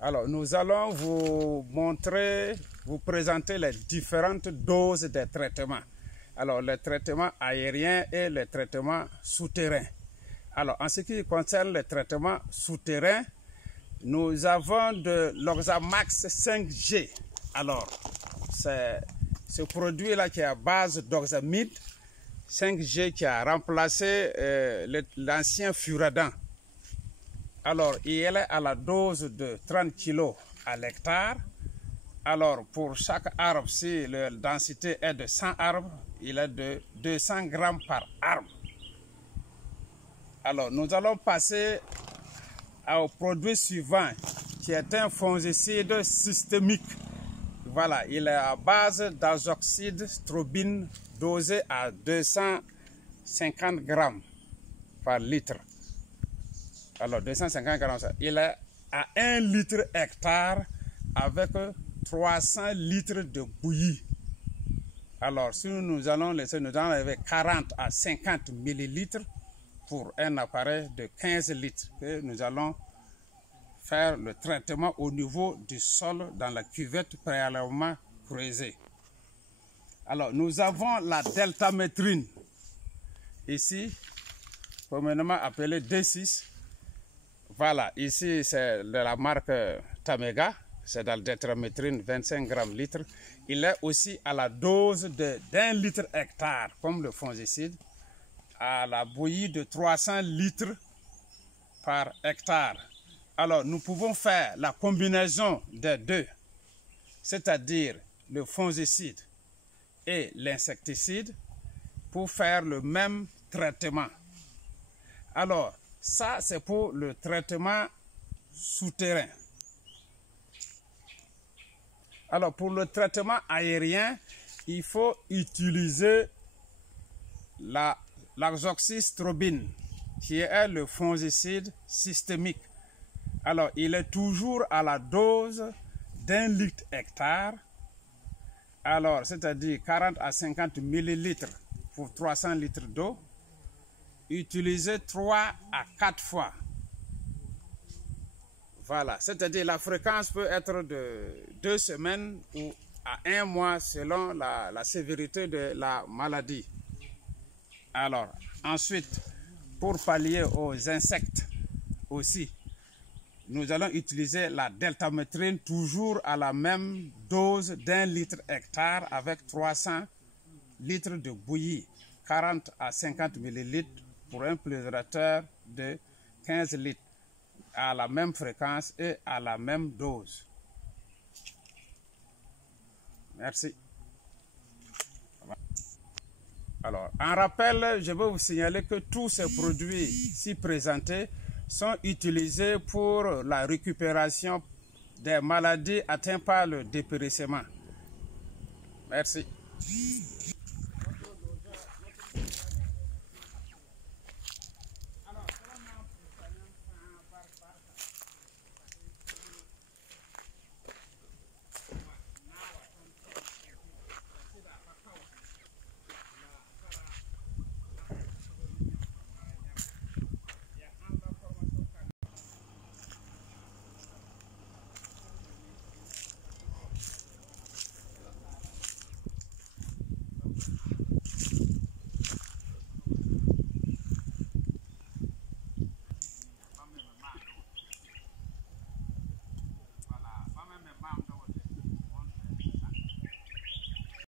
Alors, nous allons vous montrer, vous présenter les différentes doses des traitements. Alors, les traitements aériens et les traitements souterrains. Alors, en ce qui concerne les traitements souterrains, nous avons de l'Oxamax 5G. Alors, c'est ce produit-là qui est à base d'oxamide 5G qui a remplacé l'ancien Furadan. Alors, il est à la dose de 30 kg à l'hectare. Alors, pour chaque arbre, si la densité est de 100 arbres, il est de 200 grammes par arbre. Alors, nous allons passer au produit suivant, qui est un fongicide systémique. Voilà, il est à base d'azoxyde strobine dosé à 250 grammes par litre. Alors, 250 grammes, il est à 1 litre hectare avec 300 litres de bouillie. Alors, si nous allons laisser, nous allons avec 40 à 50 millilitres pour un appareil de 15 litres. Et nous allons faire le traitement au niveau du sol dans la cuvette préalablement creusée. Alors, nous avons la deltamétrine, ici, communément appelée D6. Voilà, ici c'est de la marque Tamega, c'est dans la deltamétrine 25 grammes litre. Il est aussi à la dose d'1 litre hectare, comme le fongicide, à la bouillie de 300 litres par hectare. Alors, nous pouvons faire la combinaison des deux, c'est-à-dire le fongicide et l'insecticide, pour faire le même traitement. Alors, ça, c'est pour le traitement souterrain. Alors, pour le traitement aérien, il faut utiliser l'azoxystrobine, qui est le fongicide systémique. Alors, il est toujours à la dose d'1 litre hectare. Alors, c'est-à-dire 40 à 50 millilitres pour 300 litres d'eau. Utilisez 3 à 4 fois. Voilà, c'est-à-dire la fréquence peut être de 2 semaines ou à 1 mois selon la sévérité de la maladie. Alors, ensuite, pour pallier aux insectes aussi, nous allons utiliser la deltamétrine toujours à la même dose d'1 litre hectare avec 300 litres de bouillie, 40 à 50 millilitres pour un pulvérisateur de 15 litres, à la même fréquence et à la même dose. Merci. Alors, en rappel, je veux vous signaler que tous ces produits ici présentés sont utilisés pour la récupération des maladies atteintes par le dépérissement. Merci.